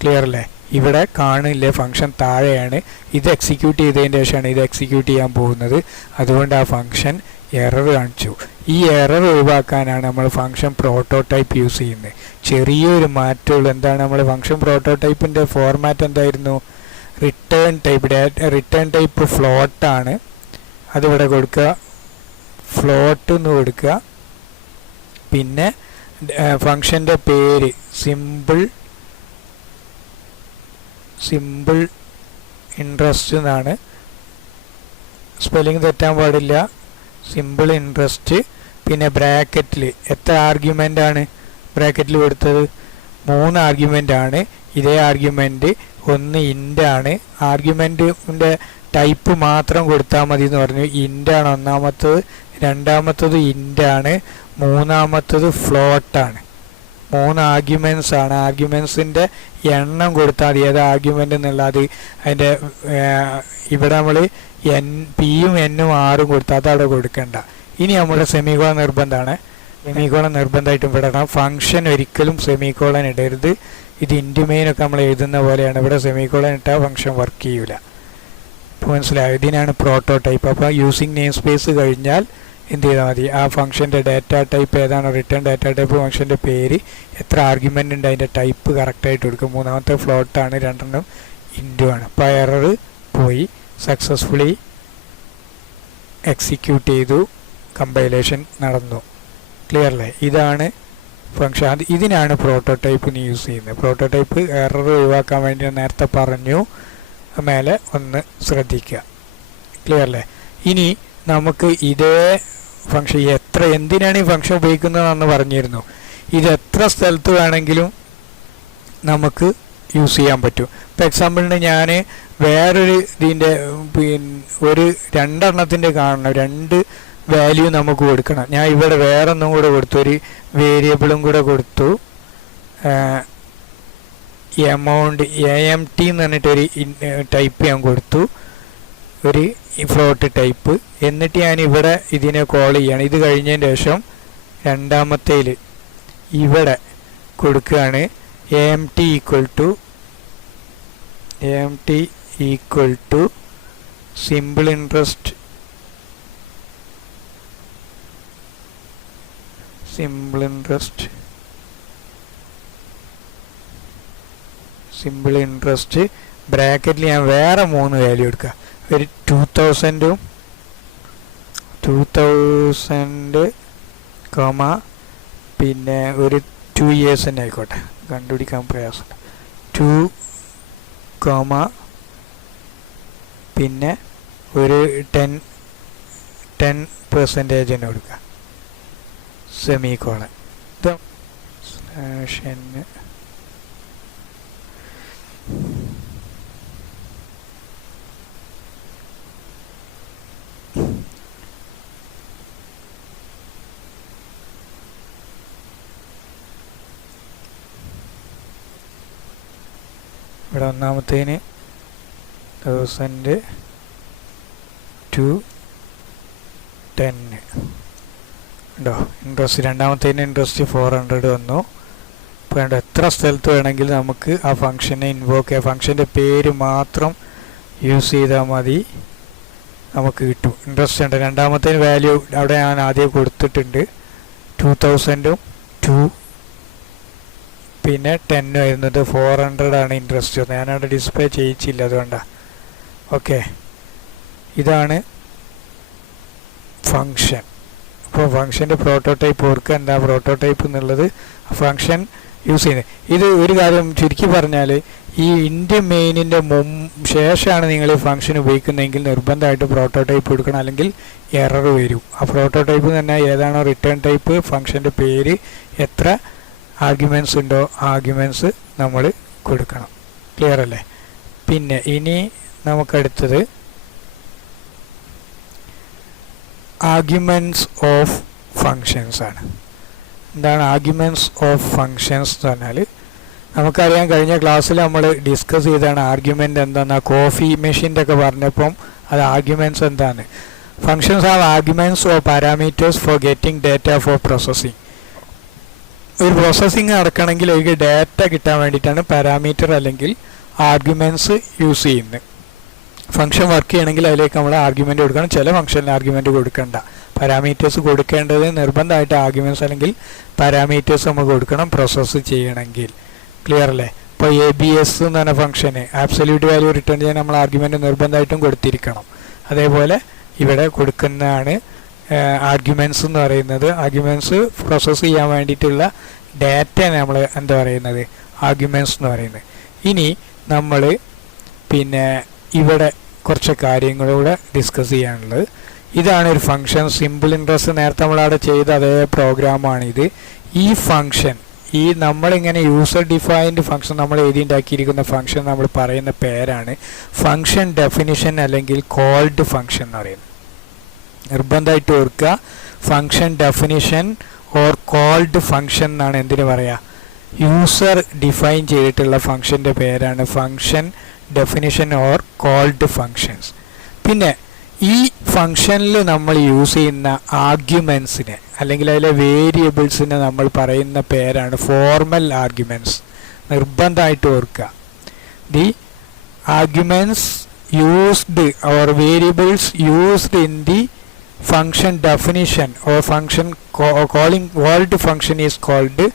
ക്ലിയർ അല്ലേ? ഇവിടെ കാണില്ലേ, ഫംഗ്ഷൻ താഴെയാണ്. ഇത് എക്സിക്യൂട്ട് ചെയ്തതിന് ശേഷമാണ് ഇത് എക്സിക്യൂട്ട് ചെയ്യാൻ പോകുന്നത്. അതുകൊണ്ട് ആ ഫംഗ്ഷൻ എറർ കാണിച്ചു. ഈ എറർ ഒഴിവാക്കാനാണ് നമ്മൾ ഫംഗ്ഷൻ പ്രോട്ടോടൈപ്പ് യൂസ് ചെയ്യുന്നത്. ചെറിയൊരു മാറ്റമുള്ളൂ. എന്താണ് നമ്മൾ ഫംഗ്ഷൻ പ്രോട്ടോടൈപ്പിൻ്റെ ഫോർമാറ്റ് എന്തായിരുന്നു? റിട്ടേൺ ടൈപ്പ് ഫ്ലോട്ടാണ്. അതിവിടെ കൊടുക്കുക, ഫ്ലോട്ട് എന്ന് കൊടുക്കുക. പിന്നെ ഫംഗ്ഷൻ്റെ പേര് സിമ്പിൾ ഇൻട്രസ്റ്റ് എന്നാണ്. സ്പെല്ലിംഗ് തെറ്റാൻ പാടില്ല. Simple interest. പിന്നെ ബ്രാക്കറ്റിൽ എത്ര ആർഗ്യുമെൻ്റ് ആണ് ബ്രാക്കറ്റിൽ കൊടുത്തത്? 3 ആർഗ്യുമെൻ്റ് ആണ്. ഇതേ ആർഗ്യുമെൻ്റ് ഒന്ന് ഇൻ്റാണ്. ആർഗ്യുമെൻറ്റിൻ്റെ ടൈപ്പ് മാത്രം കൊടുത്താൽ മതി എന്ന് പറഞ്ഞു. ഇൻ്റാണ് ഒന്നാമത്തത്, രണ്ടാമത്തത് ഇൻ്റാണ്, മൂന്നാമത്തത് ഫ്ലോട്ടാണ്. 3 ആർഗ്യുമെൻറ്റ്സ് ആണ്. ആർഗ്യുമെൻറ്റ്സിൻ്റെ എണ്ണം കൊടുത്താൽ മതി, ഏത് ആർഗ്യുമെൻ്റ് എന്നുള്ളത്. അതിൻ്റെ ഇവിടെ നമ്മൾ പിയും എന്നും ആറും കൊടുത്താൽ അതവിടെ കൊടുക്കണ്ട. ഇനി നമ്മുടെ സെമിക്കോളൻ നിർബന്ധമാണ്. സെമിക്കോളൻ നിർബന്ധമായിട്ടും വിടണം. ഫംഗ്ഷൻ ഒരിക്കലും സെമിക്കോളൻ ഇടരുത്. ഇത് ഇൻറ്റുമെയിനൊക്കെ നമ്മൾ എഴുതുന്ന പോലെയാണ്. ഇവിടെ സെമിക്കോളൻ ഇട്ടാൽ ഫംഗ്ഷൻ വർക്ക് ചെയ്യൂല. ഇപ്പോൾ മനസ്സിലായോ? ഇതിനാണ് പ്രോട്ടോടൈപ്പ്. അപ്പോൾ യൂസിങ് നെയിം സ്പേസ് കഴിഞ്ഞാൽ എന്ത് ചെയ്താൽ മതി, ആ ഫംഗ്ഷൻ്റെ ഡാറ്റ ടൈപ്പ് ഏതാണ്, റിട്ടേൺ ഡാറ്റ ടൈപ്പ്, ഫംഗ്ഷൻ്റെ പേര്, എത്ര ആർഗ്യുമെൻ്റ് ഉണ്ട്, അതിൻ്റെ ടൈപ്പ് കറക്റ്റായിട്ട് കൊടുക്കും. മൂന്നാമത്തെ ഫ്ലോട്ടാണ്, രണ്ടെണ്ണം ഇൻറ്റു ആണ്. അപ്പോൾ എറർ പോയി, സക്സസ്ഫുള്ളി എക്സിക്യൂട്ട് ചെയ്തു, കമ്പൈലേഷൻ നടന്നു. ക്ലിയർ അല്ലേ? ഇതാണ് ഫംഗ്ഷൻ. ഇതിനാണ് പ്രോട്ടോടൈപ്പിന് യൂസ് ചെയ്യുന്നത്. പ്രോട്ടോടൈപ്പ് എറർ ഒഴിവാക്കാൻ വേണ്ടി നേരത്തെ പറഞ്ഞു, മേലെ ഒന്ന് ശ്രദ്ധിക്കുക. ക്ലിയർ അല്ലേ? ഇനി നമുക്ക് ഇതേ ഫംഗ്ഷൻ എന്തിനാണ് ഈ ഫംഗ്ഷൻ ഉപയോഗിക്കുന്നതെന്ന് പറഞ്ഞിരുന്നു. ഇത് എത്ര സ്ഥലത്ത് വേണമെങ്കിലും നമുക്ക് യൂസ് ചെയ്യാൻ പറ്റും. ഇപ്പോൾ എക്സാമ്പിളിന് ഞാൻ വേറൊരു ഇതിൻ്റെ ഒരു 2 എണ്ണത്തിൻ്റെ കാണണം, 2 വാല്യൂ നമുക്ക് കൊടുക്കണം. ഞാൻ ഇവിടെ വേറൊന്നും കൂടെ കൊടുത്തു, ഒരു വേരിയബിളും കൂടെ കൊടുത്തു. എമൗണ്ട് AMT എന്ന് പറഞ്ഞിട്ടൊരു ടൈപ്പ് ഞാൻ കൊടുത്തു, ഒരു ഫ്ലോട്ട് ടൈപ്പ്. എന്നിട്ട് ഞാൻ ഇവിടെ ഇതിനെ കോൾ ചെയ്യാണ്. ഇത് കഴിഞ്ഞതിന് ശേഷം രണ്ടാമത്തേൽ ഇവിടെ കൊടുക്കുകയാണ് AMT equal to simple interest ബ്രാക്കറ്റിൽ ഞാൻ വേറെ 3 വാല്യൂ എടുക്കുക. ഒരു 2000 പിന്നെ ഒരു 2 years തന്നെ ആയിക്കോട്ടെ, കണ്ടുപിടിക്കാൻ പ്രയാസമുണ്ട്. 2, പിന്നെ ഒരു 10% തന്നെ കൊടുക്കുക, സെമിക്കോളൻ. /n ഇവിടെ ഒന്നാമത്തേന് 1000 to 10 ഉണ്ടോ ഇൻട്രസ്റ്റ്. രണ്ടാമത്തേന് ഇൻട്രസ്റ്റ് 400 വന്നു. ഇപ്പോൾ വേണ്ട എത്ര സ്ഥലത്ത് വേണമെങ്കിൽ നമുക്ക് ആ ഫംഗ്ഷനെ ഇൻവോക്ക് ചെയ്യാം. ഫംഗ്ഷൻ്റെ പേര് മാത്രം യൂസ് ചെയ്താൽ മതി. നമുക്ക് കിട്ടും. ഇൻട്രസ്റ്റ് ഉണ്ട്. രണ്ടാമത്തെ വാല്യൂ അവിടെ ഞാൻ ആദ്യം കൊടുത്തിട്ടുണ്ട്. 2000 2 പിന്നെ 10 വരുന്നത് 400 ആണ് ഇൻട്രസ്റ്റ്. ഞാനവിടെ ഡിസ്പ്ലേ ചെയ്യിച്ചില്ല, അതുകൊണ്ടാണ്. ഓക്കെ, ഇതാണ് ഫങ്ഷൻ. അപ്പോൾ ഫങ്ഷൻ്റെ പ്രോട്ടോടൈപ്പ് ഓർക്കുക. എന്താ പ്രോട്ടോടൈപ്പ് എന്നുള്ളത്? ഫങ്ഷൻ യൂസ് ചെയ്യുന്നത്. ഇത് ഒരു കാര്യം ചുരുക്കി പറഞ്ഞാൽ, ഈ ഇൻറ്റ് മെയിനിൻ്റെ ശേഷമാണ് നിങ്ങൾ ഈ ഫംഗ്ഷൻ ഉപയോഗിക്കുന്നതെങ്കിൽ നിർബന്ധമായിട്ട് പ്രോട്ടോടൈപ്പ് കൊടുക്കണം, അല്ലെങ്കിൽ എറർ വരും. ആ പ്രോട്ടോടൈപ്പ് തന്നെ ഏതാണോ റിട്ടേൺ ടൈപ്പ്, ഫംഗ്ഷൻ്റെ പേര്, എത്ര ആർഗ്യുമെൻറ്റ്സ് ഉണ്ടോ ആർഗ്യുമെൻറ്റ്സ് നമ്മൾ കൊടുക്കണം. ക്ലിയർ അല്ലേ? പിന്നെ ഇനി നമുക്കടുത്തത് ആർഗ്യുമെൻറ്റ്സ് ഓഫ് ഫങ്ഷൻസ് ആണ്. എന്താണ് ആർഗ്യുമെൻറ്റ്സ് ഓഫ് ഫങ്ഷൻസ് എന്ന് പറഞ്ഞാൽ, നമുക്കറിയാം കഴിഞ്ഞ ക്ലാസ്സിൽ നമ്മൾ ഡിസ്കസ് ചെയ്താണ് ആർഗ്യുമെൻ്റ് എന്താണെന്ന്. കോഫി മെഷീൻ്റെ ഒക്കെ പറഞ്ഞപ്പം അത് ആർഗ്യുമെൻറ്റ്സ് എന്താണ്. Functions are arguments or parameters for getting data for processing. ഒരു പ്രോസസ്സിങ് നടക്കണമെങ്കിൽ അതിലേക്ക് ഡാറ്റ കിട്ടാൻ വേണ്ടിയിട്ടാണ് പാരാമീറ്റർ അല്ലെങ്കിൽ ആർഗ്യുമെൻറ്റ്സ് യൂസ് ചെയ്യുന്നത്. ഫംഗ്ഷൻ വർക്ക് ചെയ്യണമെങ്കിൽ അതിലേക്ക് നമ്മൾ ആർഗ്യുമെൻ്റ് കൊടുക്കണം. ചില ഫംഗ്ഷനിൽ ആർഗ്യുമെൻ്റ് കൊടുക്കണ്ട. പാരാമീറ്റേഴ്സ് കൊടുക്കേണ്ടത് നിർബന്ധമായിട്ട് ആർഗ്യുമെൻറ്റ്സ് അല്ലെങ്കിൽ പാരാമീറ്റേഴ്സ് നമ്മൾ കൊടുക്കണം പ്രോസസ്സ് ചെയ്യണമെങ്കിൽ. ക്ലിയർ അല്ലേ? ഇപ്പോൾ ABS എന്ന് പറഞ്ഞ ഫംഗ്ഷന് ആബ്സല്യൂട്ട് വാല്യൂ റിട്ടേൺ ചെയ്യാൻ നമ്മൾ ആർഗ്യുമെൻ്റ് നിർബന്ധമായിട്ടും കൊടുത്തിരിക്കണം. അതേപോലെ ഇവിടെ കൊടുക്കുന്നതാണ് ആർഗ്യുമെൻറ്റ്സ് എന്ന് പറയുന്നത്. ആർഗ്യുമെൻറ്റ്സ് പ്രോസസ്സ് ചെയ്യാൻ വേണ്ടിയിട്ടുള്ള ഡാറ്റയാണ് നമ്മൾ എന്താ പറയുന്നത്, ആർഗ്യുമെൻറ്റ്സ് എന്ന് പറയുന്നത്. ഇനി നമ്മൾ പിന്നെ ഇവിടെ കുറച്ച് കാര്യങ്ങളൂടെ ഡിസ്കസ് ചെയ്യാനുള്ളത്. ഇതാണ് ഒരു ഫംഗ്ഷൻ. സിമ്പിൾ ഇൻട്രസ്റ്റ് നേരത്തെ നമ്മളവിടെ ചെയ്ത അതേ പ്രോഗ്രാമാണിത്. ഈ ഫംഗ്ഷൻ, ഈ നമ്മളിങ്ങനെ യൂസർ ഡിഫൈൻഡ് ഫംഗ്ഷൻ നമ്മൾ എഴുതിണ്ടാക്കിയിരിക്കുന്ന ഫംഗ്ഷൻ നമ്മൾ പറയുന്ന പേരാണ് ഫംഗ്ഷൻ ഡെഫിനിഷൻ അല്ലെങ്കിൽ കോൾഡ് ഫംഗ്ഷൻ എന്ന് പറയുന്നത്. നിർബന്ധമായിട്ട് ഓർക്കുക, function definition or called function എന്നാണ് എന്തിനു പറയുക, യൂസർ ഡിഫൈൻ ചെയ്തിട്ടുള്ള ഫംഗ്ഷൻ്റെ പേരാണ് function definition or called functions. പിന്നെ ഈ ഫംഗ്ഷനിൽ നമ്മൾ യൂസ് ചെയ്യുന്ന ആർഗ്യുമെൻസിനെ അല്ലെങ്കിൽ അതിലെ വേരിയബിൾസിനെ നമ്മൾ പറയുന്ന പേരാണ് ഫോർമൽ ആർഗ്യുമെൻറ്റ്സ്. നിർബന്ധമായിട്ട് ഓർക്കുക, the arguments used or variables used in the function definition or function calling called function is called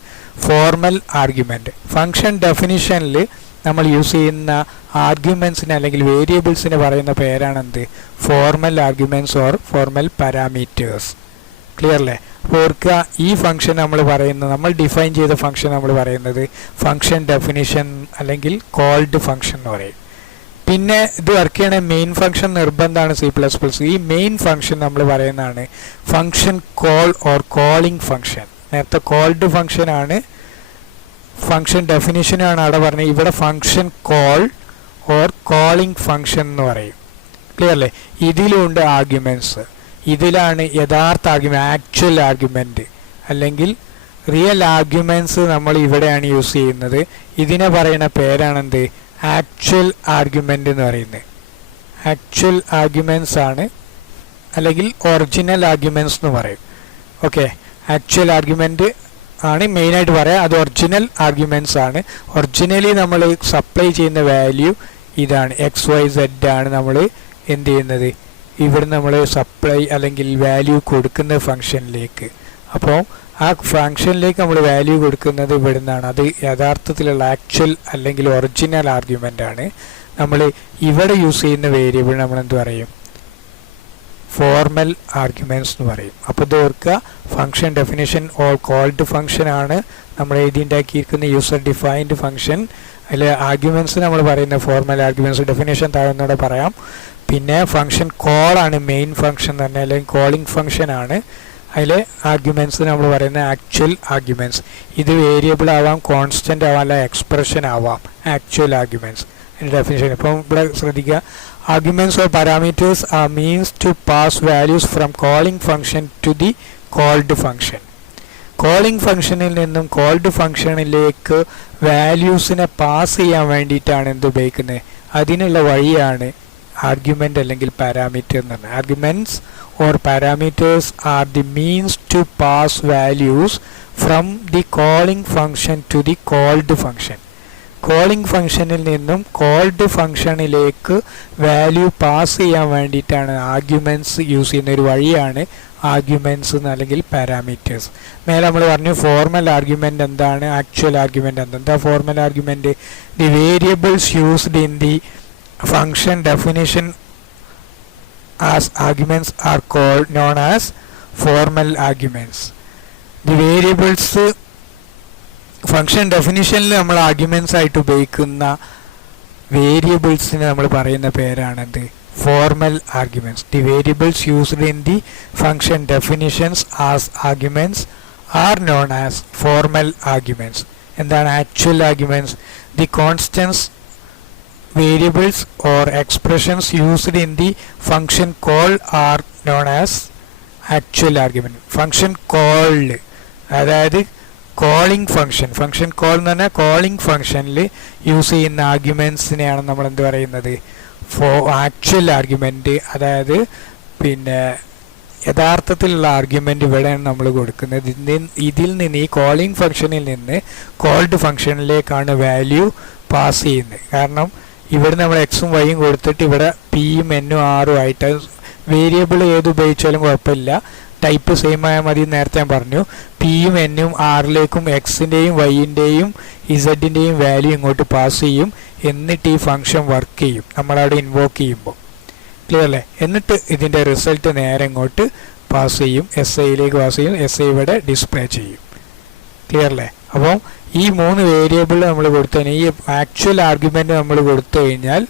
formal argument. Function ഡെഫിനിഷനിൽ നമ്മൾ യൂസ് ചെയ്യുന്ന ആർഗ്യുമെൻറ്റ്സിന് അല്ലെങ്കിൽ വേരിയബിൾസിന് പറയുന്ന പേരാണെന്ത്, formal arguments or formal parameters. Clear അല്ലേ? അപ്പോൾ ഓർക്കുക, ഈ ഫംഗ്ഷൻ നമ്മൾ പറയുന്നത്, നമ്മൾ ഡിഫൈൻ ചെയ്ത ഫംഗ്ഷൻ നമ്മൾ പറയുന്നത് ഫംഗ്ഷൻ ഡെഫിനിഷൻ അല്ലെങ്കിൽ കോൾഡ് ഫംഗ്ഷൻ എന്ന് പറയും. പിന്നെ ഇത് വർക്ക് ചെയ്യണ മെയിൻ ഫംഗ്ഷൻ നിർബന്ധമാണ് C++. ഈ മെയിൻ ഫംഗ്ഷൻ നമ്മൾ പറയുന്നതാണ് function call or calling function. നേരത്തെ കോൾഡ് ഫംഗ്ഷൻ ആണ്, ഫംഗ്ഷൻ ഡെഫിനിഷനാണ് അവിടെ പറഞ്ഞത്. ഇവിടെ function call or calling function എന്ന് പറയും. ക്ലിയർ അല്ലേ? ഇതിലുണ്ട് ആർഗ്യുമെൻറ്റ്സ്. ഇതിലാണ് യഥാർത്ഥ ആർഗ്യുമെൻറ്റ്, ആക്ച്വൽ ആർഗ്യുമെൻറ്റ് അല്ലെങ്കിൽ റിയൽ ആർഗ്യുമെൻറ്റ്സ് നമ്മൾ ഇവിടെയാണ് യൂസ് ചെയ്യുന്നത്. ഇതിനെ പറയുന്ന പേരാണെന്ത്, ആക്ച്വൽ ആർഗ്യുമെൻ്റ് എന്ന് പറയുന്നത്. ആക്ച്വൽ ആർഗ്യുമെൻറ്റ്സ് ആണ് അല്ലെങ്കിൽ ഒറിജിനൽ ആർഗ്യുമെൻറ്റ്സ് എന്ന് പറയും. ഓക്കെ, ആക്ച്വൽ ആർഗ്യുമെൻറ്റ് ആണ് മെയിനായിട്ട് പറയാം. അത് ഒറിജിനൽ ആർഗ്യുമെൻറ്റ്സ് ആണ്. ഒറിജിനലി നമ്മൾ സപ്ലൈ ചെയ്യുന്ന വാല്യൂ ഇതാണ്, XYZ ആണ് നമ്മൾ എന്ത് ചെയ്യുന്നത്, ഇവിടെ നമ്മൾ സപ്ലൈ അല്ലെങ്കിൽ വാല്യൂ കൊടുക്കുന്ന ഫംഗ്ഷനിലേക്ക്. അപ്പോൾ ആ ഫംഗ്ഷനിലേക്ക് നമ്മൾ വാല്യൂ കൊടുക്കുന്നത് ഇവിടെ നിന്നാണ്. അത് യഥാർത്ഥത്തിലുള്ള ആക്ച്വൽ അല്ലെങ്കിൽ ഒറിജിനൽ ആർഗ്യുമെൻ്റ് ആണ്. നമ്മൾ ഇവിടെ യൂസ് ചെയ്യുന്ന വേരിയബിൾ നമ്മൾ എന്ത് പറയും, ഫോർമൽ ആർഗ്യുമെൻറ്റ്സ് എന്ന് പറയും. അപ്പോൾ ഇത് ഓർക്കുക, function definition or called function ആണ് നമ്മൾ എഴുതിണ്ടാക്കിയിരിക്കുന്ന യൂസർ ഡിഫൈൻഡ് ഫംഗ്ഷൻ. അതിൽ ആർഗ്യുമെൻറ്റ്സ് നമ്മൾ പറയുന്ന ഫോർമൽ ആർഗ്യുമെൻറ്റ്സ്. ഡെഫിനേഷൻ താഴെന്നൂടെ പറയാം. പിന്നെ ഫംഗ്ഷൻ കോളാണ് മെയിൻ ഫംഗ്ഷൻ തന്നെ, അല്ലെങ്കിൽ കോളിംഗ് ഫംഗ്ഷൻ ആണ്. അതിൽ ആർഗ്യുമെൻറ്റ്സ് നമ്മൾ പറയുന്ന ആക്ച്വൽ ആർഗ്യുമെൻറ്റ്സ്. ഇത് വേരിയബിൾ ആവാം, കോൺസ്റ്റൻ്റ് ആവാം, അല്ല എക്സ്പ്രഷൻ ആവാം. ആക്ച്വൽ ആർഗ്യുമെൻറ്റ്സ് അതിൻ്റെ ഡെഫിനേഷൻ. ഇപ്പം ഇവിടെ ശ്രദ്ധിക്കുക, arguments or parameters are means to pass values from calling function to the called function. Calling ഫംഗ്ഷനിൽ നിന്നും കോൾഡ് ഫംഗ്ഷനിലേക്ക് വാല്യൂസിനെ പാസ് ചെയ്യാൻ വേണ്ടിയിട്ടാണ് എന്ത് ഉപയോഗിക്കുന്നത്, അതിനുള്ള വഴിയാണ് ആർഗ്യുമെൻ്റ് അല്ലെങ്കിൽ പാരാമീറ്റർ എന്ന് പറഞ്ഞാൽ. Arguments or parameters are the means to pass values from the calling function to the called function. Calling ഫംഗ്ഷനിൽ നിന്നും കോൾഡ് ഫംഗ്ഷനിലേക്ക് വാല്യൂ പാസ് ചെയ്യാൻ വേണ്ടിയിട്ടാണ് ആർഗ്യുമെൻറ്റ്സ് യൂസ് ചെയ്യുന്ന ഒരു വഴിയാണ് ആർഗ്യുമെൻറ്റ്സ് അല്ലെങ്കിൽ പാരാമീറ്റേഴ്സ്. മേലെ നമ്മൾ പറഞ്ഞു ഫോർമൽ ആർഗ്യുമെൻ്റ് എന്താണ്, ആക്ച്വൽ ആർഗ്യുമെൻ്റ് എന്താ. Formal argument the variables used in the function definition as arguments are called known as formal arguments. The variables function ഡെഫിനിഷനിൽ നമ്മൾ ആർഗ്യുമെൻറ്റ്സ് ആയിട്ട് ഉപയോഗിക്കുന്ന വേരിയബിൾസിന് നമ്മൾ പറയുന്ന പേരാണെന്ത്, formal arguments. The variables used in the function definitions as arguments are known as formal arguments. എന്താണ് actual arguments? The constants variables or expressions used in the function call are known as actual argument. Function called അതായത് calling function call എന്ന് പറഞ്ഞാൽ calling ഫംഗ്ഷനിൽ use ചെയ്യുന്ന ആർഗ്യുമെൻറ്റ്സിനെയാണ് നമ്മൾ എന്ത് പറയുന്നത്, actual argument. അതായത് പിന്നെ യഥാർത്ഥത്തിലുള്ള ആർഗ്യുമെൻ്റ് ഇവിടെയാണ് നമ്മൾ കൊടുക്കുന്നത്. ഇതിൽ നിന്ന് ഈ കോളിംഗ് ഫംഗ്ഷനിൽ നിന്ന് കോൾഡ് ഫംഗ്ഷനിലേക്കാണ് വാല്യൂ പാസ് ചെയ്യുന്നത്. കാരണം ഇവിടെ നമ്മൾ എക്സും വൈയും കൊടുത്തിട്ട് ഇവിടെ പിയും എന്നും ആറും ആയിട്ട് വേരിയബിൾ ഏത് ഉപയോഗിച്ചാലും കുഴപ്പമില്ല, ടൈപ്പ് സെയിം ആയാൽ മതി. നേരത്തെ ഞാൻ പറഞ്ഞു പിയും എന്നും ആറിലേക്കും എക്സിൻ്റെയും വൈൻ്റെയും ഇസഡിൻ്റെയും വാല്യൂ ഇങ്ങോട്ട് പാസ് ചെയ്യും. എന്നിട്ട് ഈ ഫംഗ്ഷൻ വർക്ക് ചെയ്യും നമ്മളവിടെ ഇൻവോക്ക് ചെയ്യുമ്പോൾ. ക്ലിയർ അല്ലേ? എന്നിട്ട് ഇതിൻ്റെ റിസൾട്ട് നേരെ ഇങ്ങോട്ട് പാസ് ചെയ്യും, എസ് ഐയിലേക്ക് പാസ് ചെയ്യും. എസ് ഐ ഇവിടെ ഡിസ്പ്ലേ ചെയ്യും. ക്ലിയർ അല്ലേ? അപ്പോൾ ഈ 3 വേരിയബിൾ നമ്മൾ കൊടുത്തു കഴിഞ്ഞാൽ ഈ ആക്ച്വൽ ആർഗ്യുമെൻ്റ് നമ്മൾ കൊടുത്തു കഴിഞ്ഞാൽ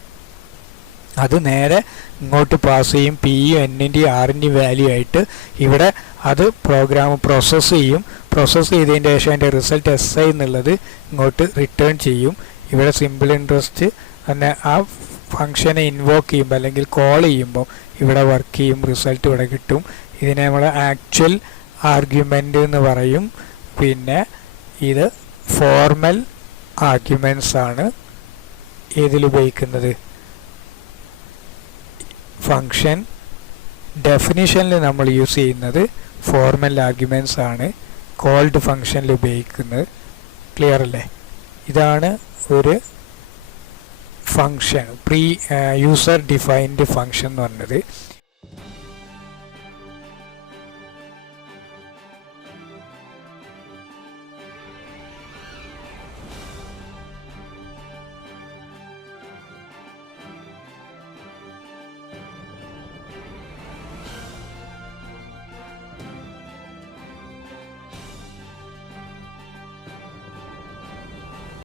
അത് നേരെ ഇങ്ങോട്ട് പാസ് ചെയ്യും. പിയും എന്നിൻ്റെയും ആറിൻ്റെയും വാല്യൂ ആയിട്ട് ഇവിടെ അത് പ്രോഗ്രാം പ്രോസസ്സ് ചെയ്യും. പ്രോസസ്സ് ചെയ്തതിൻ്റെ ശേഷം അതിൻ്റെ റിസൾട്ട് എസ് ഐ എന്നുള്ളത് ഇങ്ങോട്ട് റിട്ടേൺ ചെയ്യും. ഇവിടെ സിമ്പിൾ ഇൻട്രസ്റ്റ് തന്നെ ആ ഫംഗ്ഷനെ ഇൻവോക്ക് ചെയ്യുമ്പോൾ അല്ലെങ്കിൽ കോൾ ചെയ്യുമ്പോൾ ഇവിടെ വർക്ക് ചെയ്യും, റിസൾട്ട് ഇവിടെ കിട്ടും. ഇതിനെ നമ്മൾ ആക്ച്വൽ ആർഗ്യുമെൻ്റ് എന്ന് പറയും. പിന്നെ ഇത് ഫോർമൽ ആർഗ്യുമെൻറ്റ്സ് ആണ് ഇതിലുപയോഗിക്കുന്നത്. ഫംഗ്ഷൻ ഡെഫിനിഷനിൽ നമ്മൾ യൂസ് ചെയ്യുന്നത് ഫോർമൽ ആർഗ്യുമെൻറ്റ്സ് ആണ്, കോൾഡ് ഫംഗ്ഷനിൽ ഉപയോഗിക്കുന്നത്. ക്ലിയർ അല്ലേ? ഇതാണ് ഒരു ഫംഗ്ഷൻ, യൂസർ ഡിഫൈൻഡ് ഫംഗ്ഷൻ എന്ന് പറഞ്ഞത്.